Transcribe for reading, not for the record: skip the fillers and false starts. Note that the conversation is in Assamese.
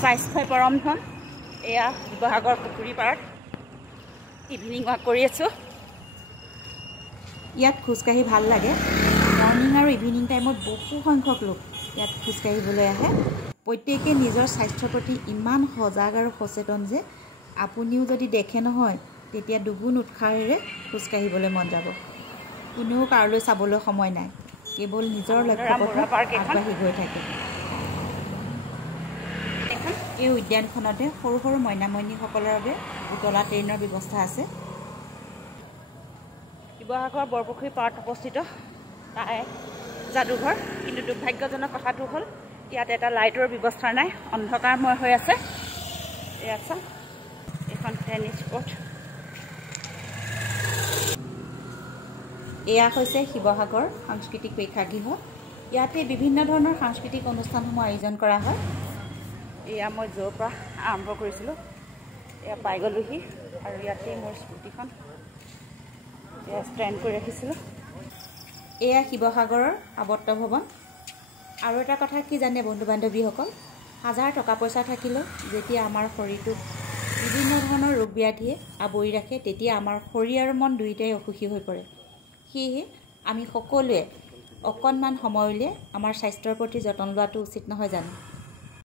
স্বাস্থ্যই পৰম ধন। এয়া শিৱসাগৰ পুখুৰী পাৰত ইভিনিং ৱাক কৰি আছোঁ। ইয়াত খোজকাঢ়ি ভাল লাগে। মৰ্ণিং আৰু ইভিনিং টাইমত বহু সংখ্যক লোক ইয়াত খোজকাঢ়িবলৈ আহে। প্ৰত্যেকে নিজৰ স্বাস্থ্যৰ প্ৰতি ইমান সজাগ আৰু সচেতন যে আপুনিও যদি দেখে নহয় তেতিয়া দুগুণ উৎসাহেৰে খোজকাঢ়িবলৈ মন যাব। কোনেও কাৰোলৈ চাবলৈ সময় নাই, কেৱল নিজৰ লক্ষ্যপথত আগবাঢ়ি গৈ থাকে। এই উদ্যানখনতে সৰু সৰু মইনা মইনীসকলৰ বাবে উতলা ট্ৰেইনৰ ব্যৱস্থা আছে। শিৱসাগৰ বৰপুখুৰী পাৰত অৱস্থিত তাই যাদুঘৰ, কিন্তু দুৰ্ভাগ্যজনক কথাটো হ'ল ইয়াত এটা লাইটৰ ব্যৱস্থা নাই, অন্ধকাৰময় হৈ আছে। এয়া চাওক, এখন টেনিছ কোৰ্ট। এয়া হৈছে শিৱসাগৰ সাংস্কৃতিক প্ৰেক্ষাগৃহ। ইয়াতে বিভিন্ন ধৰণৰ সাংস্কৃতিক অনুষ্ঠানসমূহ আয়োজন কৰা হয়। এয়া মই য'ৰ পৰা আৰম্ভ কৰিছিলোঁ এয়া পাই গ'লোহি, আৰু ইয়াতে মোৰ স্কুটিখন এয়া ষ্টেণ্ড কৰি ৰাখিছিলোঁ। এয়া শিৱসাগৰৰ আৱৰ্ত ভৱন। আৰু এটা কথা কি জানে বন্ধু বান্ধৱীসকল, হাজাৰ টকা পইচা থাকিলেও যেতিয়া আমাৰ শৰীৰটোক বিভিন্ন ধৰণৰ ৰোগ ব্যাধিয়ে আৱৰি ৰাখে তেতিয়া আমাৰ শৰীৰ আৰু মন দুয়োটাই অসুখী হৈ পৰে। সেয়েহে আমি সকলোৱে অকণমান সময় উলিয়াই আমাৰ স্বাস্থ্যৰ প্ৰতি যতন লোৱাটো উচিত নহয় জানো?